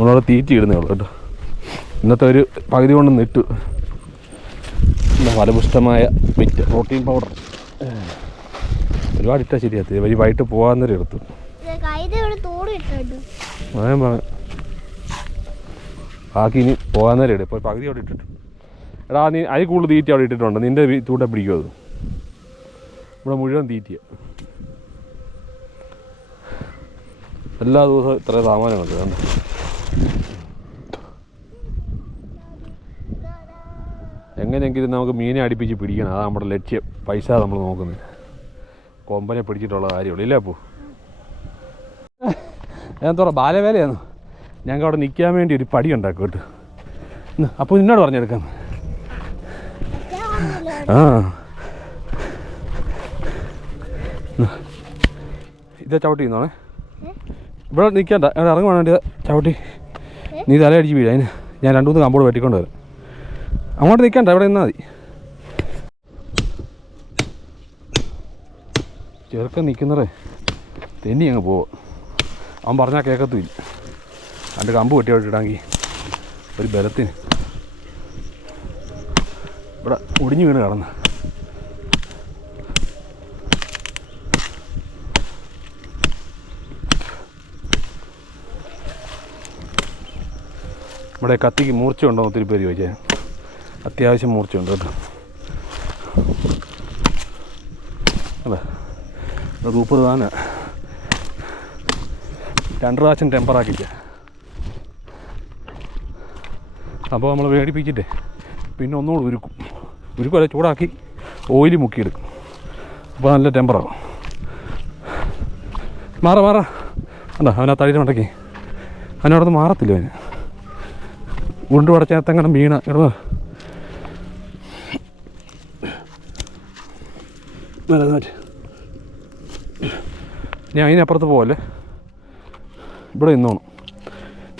നമ്മളവിടെ തീറ്റി ഇടുന്നേ ഉള്ളൂ കേട്ടോ. ഇന്നത്തെ ഒരു പകുതി കൊണ്ട് നിട്ടു. ഫലപുഷ്ടമായ വിറ്റ് പ്രോട്ടീൻ പൗഡർ ഒരുപാട് ഇട്ടാൽ ശരിയാത്തി വഴി വൈകിട്ട് പോകാന്നേരം എടുത്തു. ഞാൻ പറഞ്ഞു ബാക്കി ഇനി പോകാന്നേരം ഇടും. ഇപ്പോൾ പകുതി അവിടെ ഇട്ടിട്ടു. എടാ നീ അതിൽ കൂടുതൽ തീറ്റ അവിടെ ഇട്ടിട്ടുണ്ട്. നിൻ്റെ തൂടെ പിടിക്കും അത്. ഇവിടെ മുഴുവൻ തീറ്റിയാണ്. എല്ലാ ദിവസവും ഇത്ര സാമാനമുണ്ട്. വേണ്ട എങ്ങനെയെങ്കിലും നമുക്ക് മീനെ അടുപ്പിച്ച് പിടിക്കണം. അതാണ് നമ്മുടെ ലക്ഷ്യം. പൈസ നമ്മൾ നോക്കുന്നത്. കൊമ്പനെ പിടിച്ചിട്ടുള്ള കാര്യമുള്ളൂ ഇല്ലേ? അപ്പോൾ ഞാൻ തോറ ബാലവേലയാണ്. ഞങ്ങൾക്ക് അവിടെ നിൽക്കാൻ വേണ്ടി ഒരു പടി ഉണ്ടാക്കും കേട്ടോ. അപ്പോൾ നിന്നോട് പറഞ്ഞെടുക്കാം. ആ ഇതാ ചവിട്ടി നിന്നോണേ. ഇവിടെ നിൽക്കണ്ട. ഇവിടെ ഇറങ്ങുവാൻ വേണ്ടി ചവിട്ടി നീ തലയടിച്ച് വീഴും. അതിന് ഞാൻ 2-3 കമ്പോട് വെട്ടിക്കൊണ്ട് വരാം. അങ്ങോട്ട് നിൽക്കണ്ട, ഇവിടെ നിന്നാൽ മതി. ചെറുക്കൻ നിൽക്കുന്നറേ തെന്നി അങ്ങ് പോവും. അവൻ പറഞ്ഞാൽ കേൾക്കത്തുമില്ല. രണ്ട് കമ്പ് വെട്ടി വിട്ടിടാമെങ്കിൽ ഒരു ബലത്തിന് ഇവിടെ ഒടിഞ്ഞു വീണ് കിടന്ന്. ഇവിടെ കത്തിക്ക് മൂർച്ചയുണ്ടോ ഒത്തിരി പേര് ചോദിച്ചാൽ. അത്യാവശ്യം മൂർച്ചയുണ്ട് കേട്ടോ. അല്ലേ ഇവിടെ സൂപ്പർ താന 2 പ്രാവശ്യം ടെമ്പറാക്കിച്ച. അപ്പോൾ നമ്മൾ വേടിപ്പിച്ചിട്ടേ പിന്നെ ഒന്നുകൂടി ഉരുക്കും അല്ലെ ചൂടാക്കി ഓയിൽ മുക്കിയെടുക്കും. അപ്പോൾ നല്ല ടെമ്പറാകും. മാറ കണ്ടോ അവനാ തടിയുടെ മണ്ടയ്ക്ക് അവനവിടുന്ന് മാറത്തില്ല. അവന് ഉരുണ്ട് പടച്ചങ്ങനെ വീണ ഇടവ ഞാൻ അതിനപ്പുറത്ത് പോവല്ലേ. ഇവിടെ നിന്നോണം.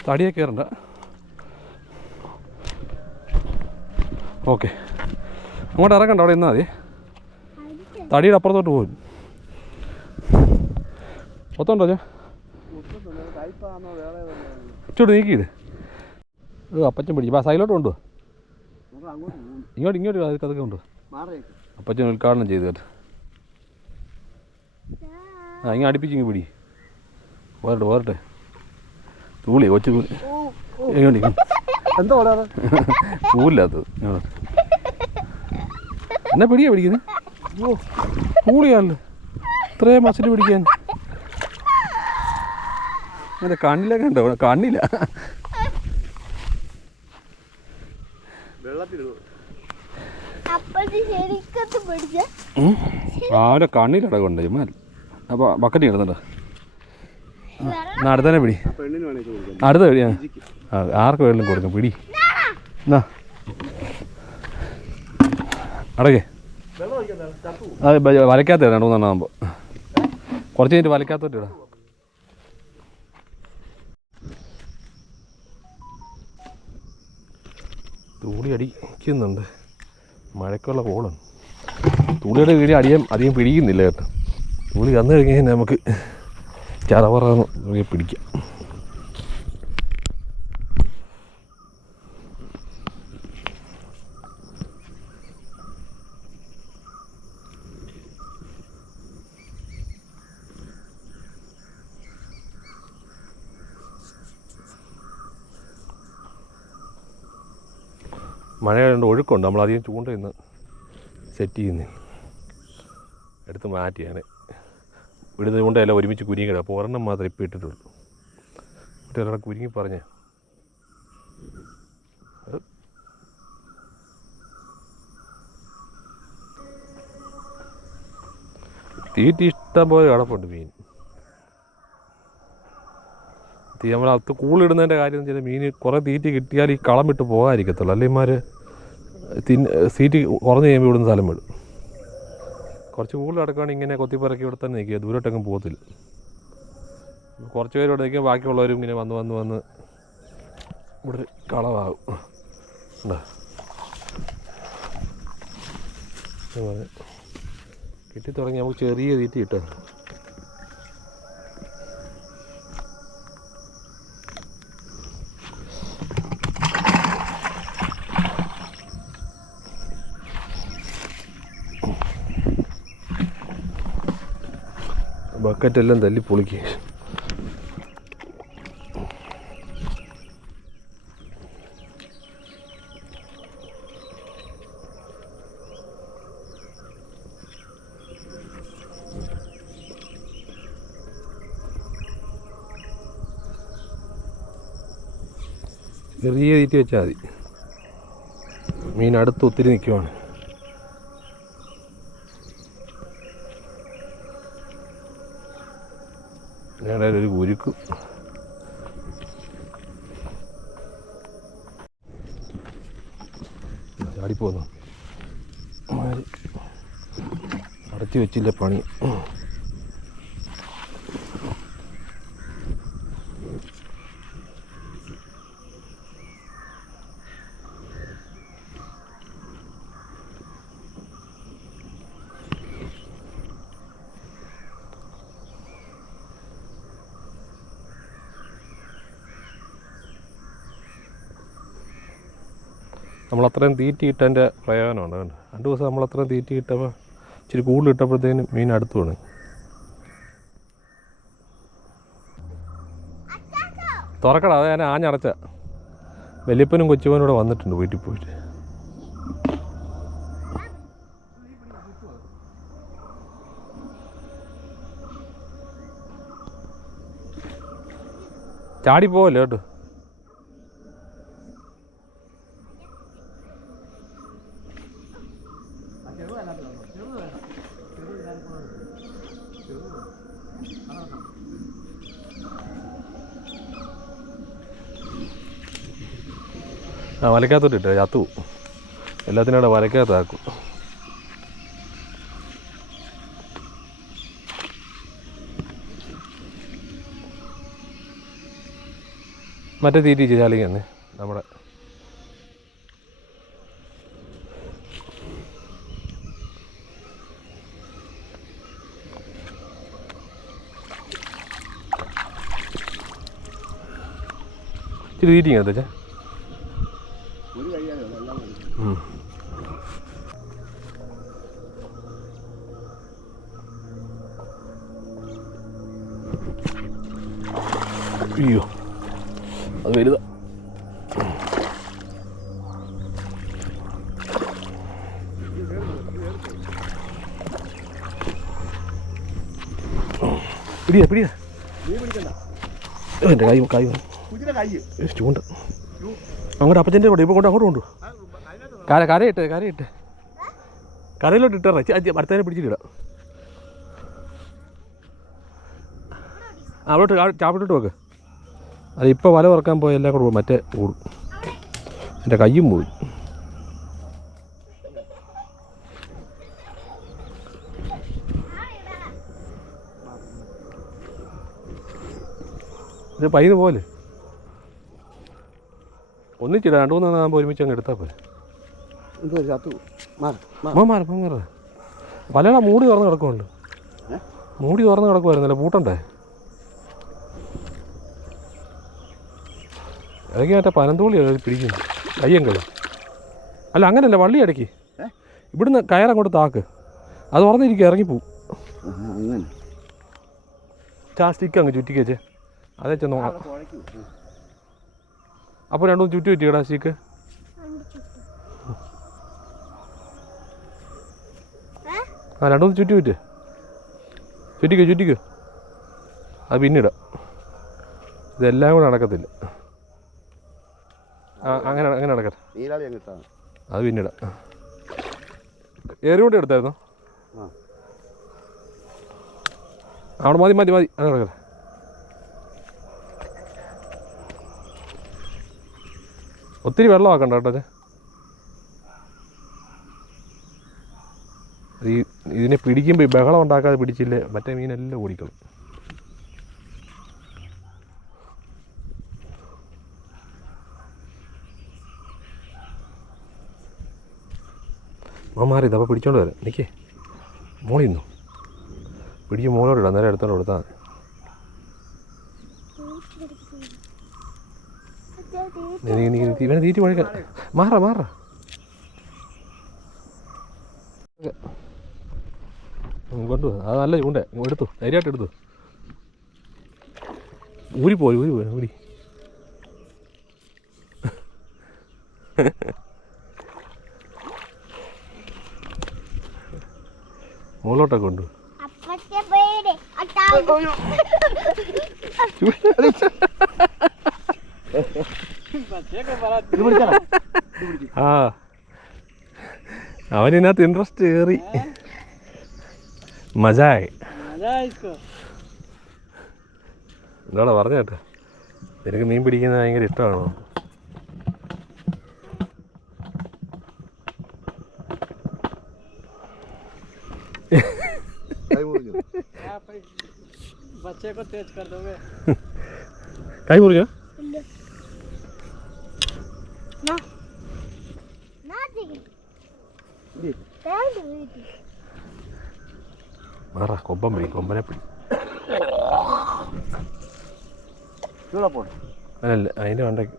തടിയെ കയറണ്ട. ഓക്കെ അങ്ങോട്ട് ഇറക്കണ്ട. അവിടെ നിന്നാൽ മതി. തടിയുടെ അപ്പുറത്തോട്ട് പോകും. ഒത്തുണ്ടോ ഞാൻ ഇച്ചോട്ട് നീക്കിയിട്. അപ്പച്ചൻ പിടിച്ചു. ആ സൈഡിലോട്ട് കൊണ്ടുപോകും. ഇങ്ങോട്ട് അതൊക്കെ കൊണ്ടുപോകും. അപ്പച്ചൻ ഉദ്ഘാടനം ചെയ്തു കേട്ടോ. ആ ഇങ്ങനെ അടുപ്പിച്ചിങ്ങ് പിടി. പോരട്ടെ തൂളി കൊച്ചു തൂളി. എന്താ തൂലില്ലാത്തത് എന്നാ പിടിയാ പിടിക്കുന്നത്. തൂളിയാണല്ലോ ഇത്രയും മസിൽ പിടിക്കാൻ. അങ്ങനെ കണ്ണിലൊക്കെ ഉണ്ടോ? കണ്ണില്ല. അവൻ്റെ കണ്ണിലടക്കം ചുമ്മാ. അപ്പോൾ ബക്കറ്റ് കിടന്നുണ്ടോ? അടുത്ത തന്നെ പിടി. അടുത്ത പിടി. ആർക്ക് വെള്ളം കൊടുക്കും. പിടി എന്നാ അടക്കേ. അത് വലക്കാത്ത 2-3 ആകുമ്പോൾ കുറച്ച് കഴിഞ്ഞിട്ട് വലക്കാത്തോട്ട് ഇടാം. തൂളി അടിക്കുന്നുണ്ട്. മഴക്കുള്ള കോളാണ്. തൂളിയുടെ വീട് അധികം പിടിക്കുന്നില്ല കേട്ടോ. തൂളി വന്നു കഴിഞ്ഞാൽ നമുക്ക് ചറവറന്ന് പിടിക്കാം. മഴ കൊണ്ട് ഒഴുക്കുണ്ട്. നമ്മളധികം ചൂണ്ടയിന്ന് സെറ്റ് ചെയ്യുന്നേ എടുത്ത് മാറ്റിയാണ്. ഇവിടുന്ന് ചൂണ്ടയെല്ലാം ഒരുമിച്ച് കുരുങ്ങി കിടക്കും. അപ്പോൾ ഒരെണ്ണം മാത്രമേ ഇപ്പോൾ ഇട്ടിട്ടുള്ളൂ. മറ്റൊരാളെ കുരുങ്ങി പറഞ്ഞേ. തീറ്റി ഇഷ്ടം പോലെ കിടപ്പുണ്ട് മീൻ. നമ്മളകത്ത് കൂടുതലിടുന്നതിൻ്റെ കാര്യം എന്ന് വെച്ചാൽ മീൻ കുറേ തീറ്റി കിട്ടിയാൽ ഈ കളം വിട്ട് പോകാതിരിക്കത്തുള്ളൂ. അല്ലെങ്കിൽ തീറ്റി കുറഞ്ഞ് കഴിയുമ്പോൾ ഇവിടുന്ന് സ്ഥലം വിടും. കുറച്ച് കൂടുതൽ കിടക്കുകയാണെങ്കിൽ ഇങ്ങനെ കൊത്തിപ്പറക്കി ഇവിടെ തന്നെ നിൽക്കുക. ദൂരോട്ടെങ്ങും പോകത്തില്ല. കുറച്ച് പേര് ഇവിടെ നിൽക്കുക. ബാക്കിയുള്ളവരും ഇങ്ങനെ വന്ന് ഇവിടെ കളവാകും. ഉണ്ടോ കിട്ടി തുടങ്ങി. നമുക്ക് ചെറിയ തീറ്റി കിട്ടും. ബക്കറ്റെല്ലാം തല്ലി പൊളിക്കുക. ചെറിയ തീറ്റ വെച്ചാൽ മതി. മീൻ അടുത്ത് ഒത്തിരി നിൽക്കുവാണ്. ഞങ്ങളുടെ ഒരു കുരുക്ക് ചാടിപ്പോന്നു. അടച്ചു വെച്ചില്ല പണി. നമ്മളത്രയും തീറ്റി ഇട്ടതിൻ്റെ പ്രയോജനമുണ്ട്. കണ്ട് 2 ദിവസം നമ്മളത്രയും തീറ്റി ഇട്ടപ്പോൾ ഇച്ചിരി കൂടുതൽ ഇട്ടപ്പോഴത്തേനും മീൻ അടുത്ത് വേണം. തുറക്കടാ, അത് ഞാൻ ആഞ്ഞടച്ച. വലിയപ്പനും കൊച്ചുവനും കൂടെ വന്നിട്ടുണ്ട് വീട്ടിൽ പോയിട്ട്. ചാടിപ്പോവല്ലോ കേട്ടോ. വലക്കകത്തോട്ട് ഇട്ടേ ചത്തു. എല്ലാത്തിനും അവിടെ വലക്കകത്താക്കും. മറ്റേ തീറ്റി ചാലിക്കന്നെ നമ്മുടെ ഇച്ചിരി തീറ്റി ഇങ്ങനത്തെ. അയ്യോ, അത് വലുതാ. പിടിയാ പിടിയാ. എൻ്റെ കൈ ചൂണ്ട അങ്ങോട്ട് അപ്പച്ചൻ്റെ കൂടെ ഇപ്പോൾ കൊണ്ട് അങ്ങോട്ട് കൊണ്ടു. കരയിട്ട് കരയിലോട്ട് ഇട്ടേ. അടുത്തതിനെ പിടിച്ചിട്ടിടാം. അവിടോട്ട് ചാപ്പിട്ടിട്ട് വെക്ക്. അത് ഇപ്പോൾ വല തുറക്കാൻ പോയ എല്ലാം കൂടെ മറ്റേ ഓടും. എൻ്റെ കയ്യും പോയി. ഇത് പൈന്ന് പോലെ ഒന്നിച്ചിട. 2-3 ആകുമ്പോൾ ഒരുമിച്ച് അങ്ങ് എടുത്താൽ പോലെ. മാറ വലയുടെ മൂടി തുറന്ന് കിടക്കുന്നുണ്ട്. മൂടി തുറന്ന് കിടക്കുമായിരുന്നല്ലോ, പൂട്ടണ്ടേ? ഇടയ്ക്ക് മറ്റേ പനന്തോളിയാണ് പിടിക്കുന്നു. കയ്യങ്കളി അല്ല, അങ്ങനെയല്ല, വള്ളി ഇടയ്ക്ക് ഇവിടുന്ന് കയറങ്ങോട്ട് താക്ക്. അത് തുറന്നിരിക്കുക, ഇറങ്ങിപ്പോവും. സ്റ്റിക്ക് അങ്ങ് ചുറ്റിക്ക് വെച്ചേ. അതേ ചെന്ന് നോക്കാം. അപ്പോൾ 2 ചുറ്റി ചുറ്റിക്കടാ സ്റ്റിക്ക്. ആ 2 ചുറ്റിക്ക്. അത് പിന്നിടാം. ഇതെല്ലാം കൂടെ നടക്കത്തില്ല. അങ്ങനെ നടക്കട്ടെ. അത് പിന്നിടാം. ഏറുകൂടെ എടുത്തായിരുന്നോ? അവിടെ മതി. അത് നടക്കട്ടെ. ഒത്തിരി വെള്ളമാക്കണ്ട കേട്ടോ. ഇതിനെ പിടിക്കുമ്പോൾ ബഹളം ഉണ്ടാക്കാതെ പിടിച്ചില്ലേ മറ്റേ മീനെല്ലാം ഓടിക്കണം. മാറിയത് അപ്പോൾ പിടിച്ചോണ്ട് വരാം. എനിക്ക് മോളിൽ നിന്നു പിടിച്ച് മോളോടിടാം. നേരെ എടുത്തോണ്ട് കൊടുത്താൽ ഇവനെ തീറ്റി പഴിക്കാൻ. മാറ കൊണ്ടുപോകും. അത് നല്ല ചൂണ്ട എടുത്തു, ധൈര്യമായിട്ട് എടുത്തു. ഊരി മുകളിലോട്ടൊക്കെ ഉണ്ട്. ആ അവനകത്ത് ഇൻട്രസ്റ്റ് കയറി. മജായി എന്താടാ പറഞ്ഞ കേട്ടോ, നിനക്ക് മീൻ പിടിക്കുന്നത് ഭയങ്കര ഇഷ്ടമാണോ? കൈ മുറിഞ്ഞോ? മാറാ, കൊമ്പൻ പിടി, കൊമ്പനെ പിടി. അല്ല അതിൻ്റെ വണ്ടയ്ക്ക്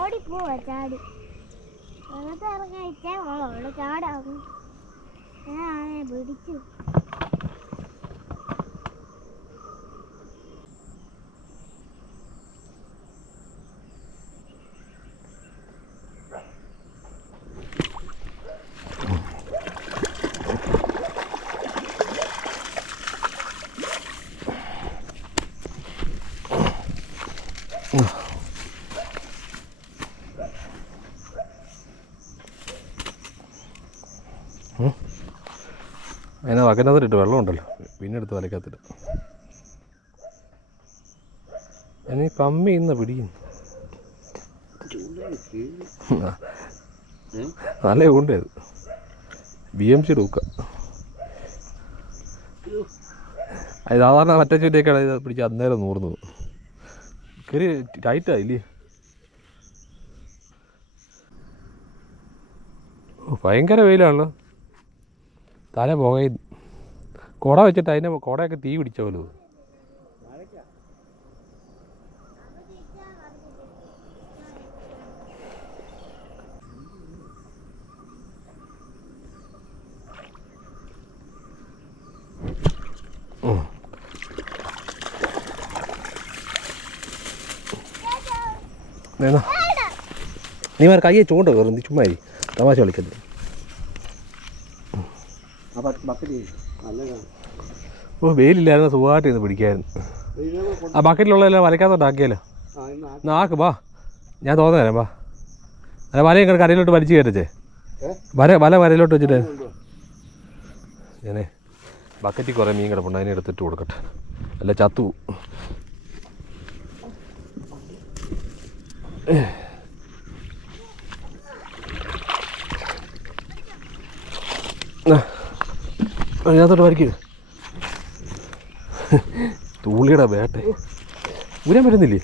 ഓടിപ്പോവാ ചാടി ഇറങ്ങിച്ചാ ചാടാകും. പിടിച്ചു അതിനെ വകനകത്തിട്ട് വെള്ളമുണ്ടല്ലോ, പിന്നെ എടുത്ത് വലക്കകത്തിട്ട്. ഇനി കമ്മി ഇന്ന് പിടിക്കുന്നു. നല്ല കൊണ്ടത് BMC തൂക്ക. അത് സാധാരണ മറ്റേ ചുറ്റിയൊക്കെയാണ് ഇത് പിടിച്ച് അന്നേരം നൂർന്നു കയറി ടൈറ്റായില്ലേ. ഭയങ്കര വെയിലാണല്ലോ. തല പുകയും കുട വെച്ചിട്ട് അതിൻ്റെ കുടയൊക്കെ തീ പിടിച്ച പോലെ. നീ മാറി കയ്യെ ചൂണ്ട കയറും, നീ ചുമ്മാ തമാശ കളിക്കരുത്. ഓ വെയിലില്ലായിരുന്നു, സുഖമായിട്ട് ഇന്ന് പിടിക്കായിരുന്നു. ആ ബക്കറ്റിലുള്ളതെല്ലാം വലയ്ക്കാത്തോട്ടാക്കിയാലോ? നാക്ക് ബാ, ഞാൻ തോന്നുന്നു തരാം. ബാ, അല്ല വല ഇങ്ങനെ കരയിലോട്ട് വലിച്ചു കയറ്റച്ചേ. വല വരയിലോട്ട് വെച്ചിട്ട് ഞാനേ ബക്കറ്റിൽ കുറേ മീൻ കിടപ്പുണ്ട്, അതിനെ എടുത്തിട്ട് കൊടുക്കട്ടെ, അല്ല ചത്തു. അതിനകത്തോട്ട് വരയ്ക്കുക. തൂളിയുടെ വേട്ട ഊരാൻ പറ്റുന്നില്ലേ?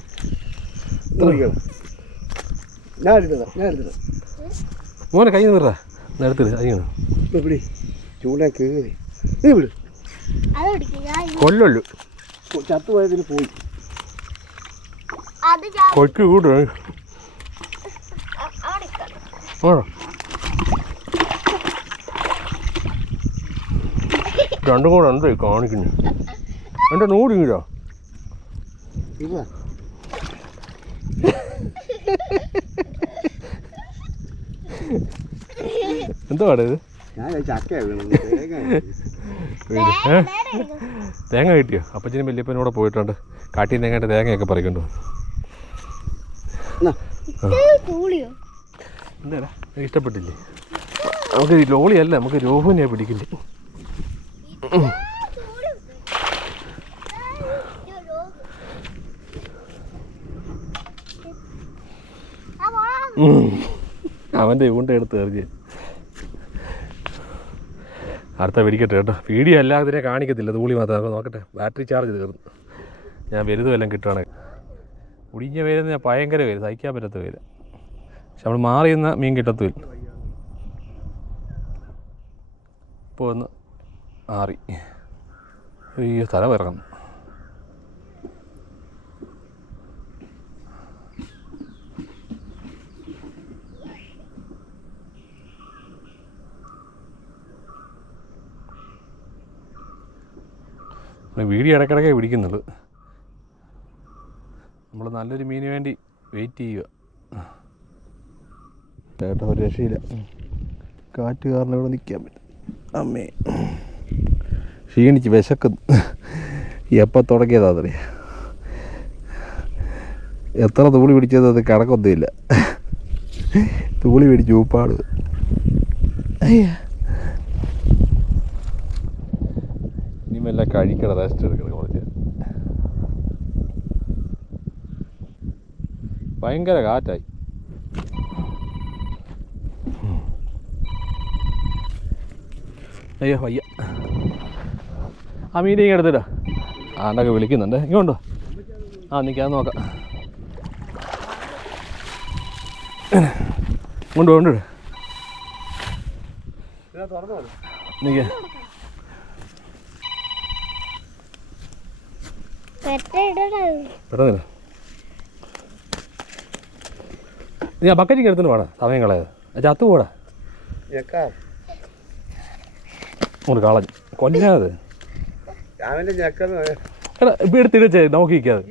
മോനെ കൈ നിറ നേരത്തില് അയ്യാണ് കൊല്ലുള്ളൂ. ചത്തുപോയതിന് പോയി കൊക്ക് കൂട്ടു രണ്ടും കൂടെ ഉണ്ട് കാണിക്കുന്നു. എൻ്റെ നൂടിങ്ങോ എന്താ പാടത്? തേങ്ങ കിട്ടിയോ? അപ്പച്ചനും വല്യപ്പനും കൂടെ പോയിട്ടുണ്ട്, കാട്ടിൽ നിന്ന് എങ്ങാണ്ട് തേങ്ങയൊക്കെ പറിക്കണ്ടോ. എന്താടാ ഇഷ്ടപ്പെട്ടില്ലേ? നമുക്ക് ലോളിയല്ല, നമുക്ക് രോഹുവിനെ പിടിക്കില്ലേ. അവൻ്റെ ഊണ്ട എടുത്ത് എറിഞ്ഞ് അടുത്ത പിടിക്കട്ടെ കേട്ടോ. വീഡിയോ എല്ലാത്തിനെ കാണിക്കത്തില്ല, തൂളി മാത്രം നോക്കട്ടെ. ബാറ്ററി ചാർജ് തീർന്നു. ഞാൻ വലുതുമെല്ലാം കിട്ടുവാണെങ്കിൽ കുടിഞ്ഞ പേരെന്ന് ഞാൻ ഭയങ്കര പേര്, സഹിക്കാൻ പറ്റാത്ത പേര്. പക്ഷെ നമ്മൾ മാറിയുന്ന മീൻ കിട്ടത്തുമില്ല. ഇപ്പോൾ ഒന്ന് മാറി. ഈ സ്ഥലം ഇറങ്ങുന്നു. വീഡിയോ ഇടയ്ക്കിടയ്ക്ക് പിടിക്കുന്നുള്ളൂ. നമ്മൾ നല്ലൊരു മീന് വേണ്ടി വെയിറ്റ് ചെയ്യുക. ചേട്ടാ ഒരു രക്ഷയില്ല, കാറ്റ് കാരണം ഇവിടെ നിൽക്കാൻ പറ്റും. അമ്മേ ക്ഷീണിച്ച് വിശക്കുന്നു. എപ്പം തുടങ്ങിയതാ അതറിയാം. എത്ര തൂളി പിടിച്ചത് അത് കിടക്കൊന്നുമില്ല. തൂളി പിടിച്ച് ഊപ്പാട്. ഇനിമെല്ലാം കഴിക്കണം, റെസ്റ്റ് എടുക്കണം കുറച്ച്. ഭയങ്കര കാറ്റായി. അയ്യോ വയ്യ. ആ മീറ്റിംഗ് എടുത്തിട്ടാ ആണ്ടൊക്കെ വിളിക്കുന്നുണ്ട്. ഇങ്ങോട്ടോ നിൽക്കാൻ നോക്കാം. കൊണ്ടുപോണ്ട് നിൽക്ക. പെട്ടെന്നില്ല നീ ആ ബക്കറ്റിങ് എടുത്തിട്ട് വേണം സമയം കളയത്. ചത്തു പോടാ ഒന്ന് കളഞ്ഞു കൊല്ലാതെ. എടാ ഇപ്പം എടുത്തിടച്ചേ നോക്കിക്കാതെ.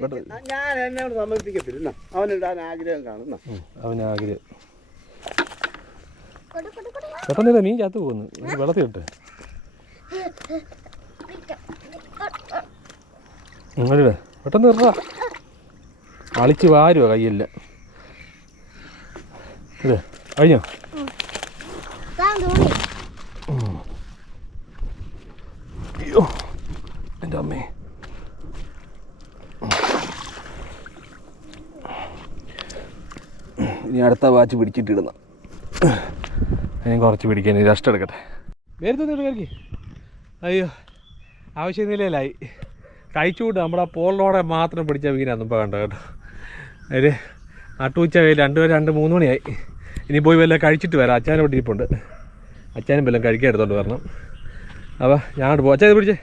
ഞാൻ എന്നോട് സമ്മതിപ്പിക്കത്തില്ല. അവനിടാൻ ആഗ്രഹം കാണുന്ന അവന് ആഗ്രഹം. പെട്ടെന്നില്ല മീൻ ചത്തു പോകുന്നു. വെള്ളത്തിലിട്ട് അങ്ങനെയിട പെട്ടെന്ന് ഇറ. അളിച്ച് വാരുവാ കയ്യില്ല. ഇത് കഴിഞ്ഞോ? അയ്യോ എൻ്റെ അമ്മേ. ഇനി അടുത്ത വാച്ച് പിടിച്ചിട്ടിടുന്ന. ഇനി കുറച്ച് പിടിക്കാൻ റെസ്റ്റ് എടുക്കട്ടെ. വേരുത്തൊന്നും കയറി. അയ്യോ ആവശ്യം നിലയിലായി. കഴിച്ചുകൂട്ട് നമ്മുടെ ആ പോളിനോടെ മാത്രം പിടിച്ച മീനാണ് ഇപ്പോൾ കണ്ടത് കേട്ടോ. അതിൽ നട്ടുച്ച കയ്യിൽ 2-3 മണിയായി. ഇനി പോയി വല്ലതും കഴിച്ചിട്ട് വരാം. അച്ഛനും ഇവിടെ ഇരിപ്പുണ്ട്. അച്ഛനും വല്ലതും കഴിക്കാൻ എടുത്തോണ്ട് വരണം. അപ്പോൾ ഞാൻ അങ്ങോട്ട് പോകാം. അച്ഛാ ഇത് പിടിച്ചേ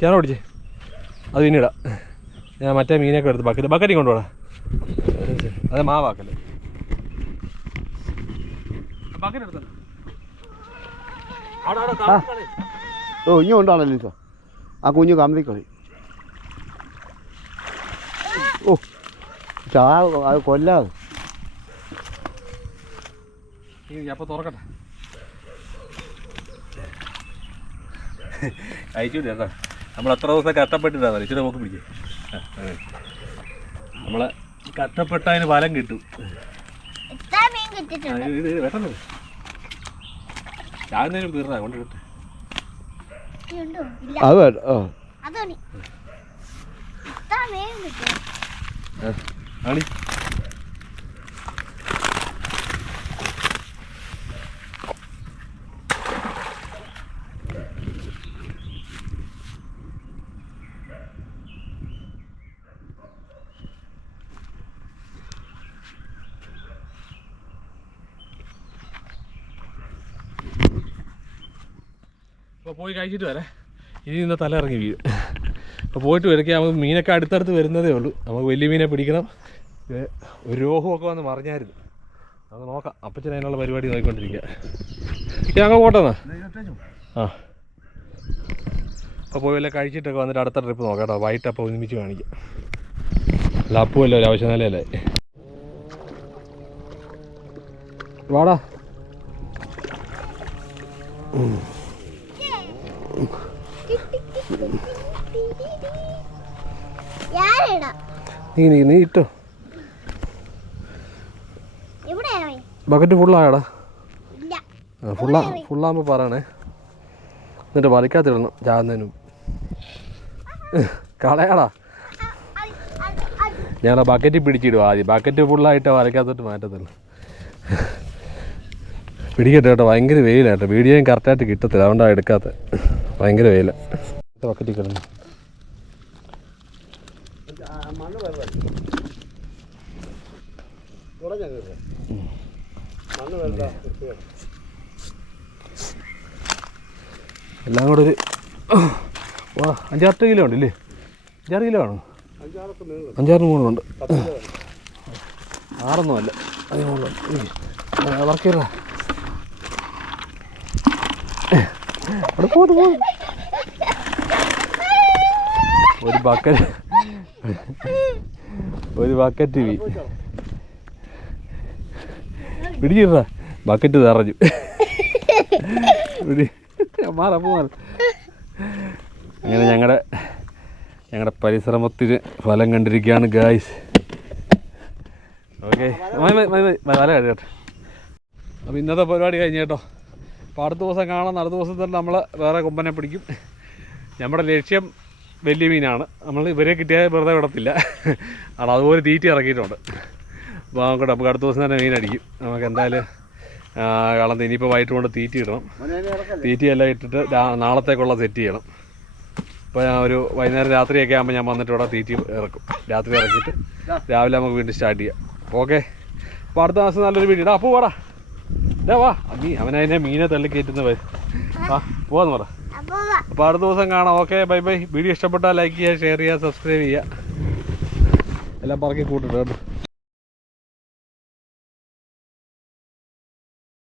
ക്യാമറ പിടിച്ചേ. അത് പിന്നീടാം. ഞാൻ മറ്റേ മീനൊക്കെ എടുത്ത് ബക്കറ്റ് കൊണ്ടുപോടാ. അതെ മാവാക്കല്ലേ ബക്കറ്റ് എടുത്തോ. ഓ ഇനി കൊണ്ടാണല്ലോ സാർ ആ കുഞ്ഞു കമ്പിക്കളി. ഓ അത് കൊല്ലാതെ അപ്പോൾ തുറക്കട്ടെ. അയച്ചു ചേട്ടാ. നമ്മൾ എത്ര ദിവസം കഷ്ടപ്പെട്ടിട്ടാണ്. ഇച്ചിരി നോക്കി പിടിക്കേ. നമ്മളെ കഷ്ടപ്പെട്ടതിന് ഫലം കിട്ടും. പെട്ടെന്ന് ചാകുന്നതിനും തീർന്നാ കൊണ്ട് കിട്ടും. ആണി അപ്പോൾ പോയി കഴിച്ചിട്ട് വരാം. ഇനി ഇന്ന് തല ഇറങ്ങി വീഴും. അപ്പോൾ പോയിട്ട് വരയ്ക്കുക. നമുക്ക് മീനൊക്കെ അടുത്തടുത്ത് വരുന്നതേ ഉള്ളൂ. നമുക്ക് വലിയ മീനെ പിടിക്കണം. ഒരു രോഹമൊക്കെ വന്ന് മറിഞ്ഞായിരുന്നു. അത് നോക്കാം. അപ്പച്ചൻ അതിനുള്ള പരിപാടി നോക്കിക്കൊണ്ടിരിക്കുക. ഞങ്ങൾ പോട്ടെന്നാ. ആ അപ്പോൾ പോയി വല്ല കഴിച്ചിട്ടൊക്കെ വന്നിട്ട് അടുത്ത ട്രിപ്പ് നോക്കാം കേട്ടോ. വൈകിട്ടപ്പോൾ ഒരുമിച്ച് കാണിക്കാം. അല്ല അപ്പുമല്ലോ ഒരു ആവശ്യം നിലയല്ലേ. വാടാ നീ ഇട്ടോ. ബക്കറ്റ് ഫുള്ളായടാ. ഫുള്ളാകുമ്പോൾ പറയണേ. എന്നിട്ട് വലിക്കാത്തിടണം ചാകുന്നതിനും. കളയാടാ. ഞാൻ ബക്കറ്റിൽ പിടിച്ചിടും ആദ്യം. ബക്കറ്റ് ഫുള്ളായിട്ട് വരയ്ക്കാത്തോട്ട് മാറ്റത്തില്ല. പിടിക്കട്ടെ കേട്ടോ. ഭയങ്കര വെയിലാട്ടോ. വീഡിയോയും കറക്റ്റായിട്ട് കിട്ടത്തില്ല. അതുകൊണ്ടാണ് എടുക്കാത്തത്. ഭയങ്കര വെയില. ബക്കറ്റിൽ കിടന്നു. എല്ലാം കൂടെ ഒരു വാ 5-6 കിലോ ഉണ്ട് ഇല്ലേ? 5-6 കിലോ ആണോ? 5-6 മുകളിലുണ്ട്. 6 അല്ല, അതിന് മുകളിലുണ്ട്. വർക്ക് ചെയ്യടാ. അവിടെ പോട്ട് പോ. ഒരു ബക്കറ്റ് പിടിച്ചിട്ടാ. ബക്കറ്റ് നിറഞ്ഞു. അങ്ങനെ ഞങ്ങളുടെ പരിശ്രമത്തിന് ഫലം കണ്ടിരിക്കുകയാണ് ഗായ്സ്. ഓക്കെ, വല കഴിയട്ടെ. അപ്പോൾ ഇന്നത്തെ പരിപാടി കഴിഞ്ഞ് കേട്ടോ. അപ്പോൾ അടുത്ത ദിവസം കാണാം. അടുത്ത ദിവസം തന്നെ നമ്മൾ വേറെ കൊമ്പനെ പിടിക്കും. നമ്മുടെ ലക്ഷ്യം വലിയ മീനാണ്. നമ്മൾ ഇവരെ കിട്ടിയാൽ വെറുതെ വിടത്തില്ല. അതുപോലെ തീറ്റി ഇറക്കിയിട്ടുണ്ട്. അപ്പോൾ നമുക്ക് അടുത്ത ദിവസം തന്നെ മീനടിക്കും. നമുക്ക് എന്തായാലും കളന്ന് ഇനിയിപ്പോൾ വൈകിട്ട് കൊണ്ട് തീറ്റി ഇടണം. തീറ്റിയെല്ലാം ഇട്ടിട്ട് നാളത്തേക്കുള്ള സെറ്റ് ചെയ്യണം. അപ്പോൾ ഞാൻ ഒരു വൈകുന്നേരം രാത്രിയൊക്കെ ആകുമ്പോൾ ഞാൻ വന്നിട്ട് ഇവിടെ തീറ്റി ഇറക്കും. രാത്രി ഇറക്കിയിട്ട് രാവിലെ നമുക്ക് വീണ്ടും സ്റ്റാർട്ട് ചെയ്യാം. ഓക്കെ, അപ്പോൾ അടുത്ത മാസം നല്ലൊരു വീഡിയോ ഇടാം. അപ്പോൾ വാടാ, ഇതാ വാ. അവനതിനെ മീനെ തള്ളി കയറ്റുന്ന ആ പോവാന്ന് പറ. അപ്പോൾ അടുത്ത ദിവസം കാണാം. Okay, bye bye. വീഡിയോ ഇഷ്ടപ്പെട്ടാൽ ലൈക്ക് ചെയ്യുക, ഷെയർ ചെയ്യുക, സബ്സ്ക്രൈബ് ചെയ്യുക, എല്ലാം പറക്കി കൂട്ടിട്ട് കേട്ടോ.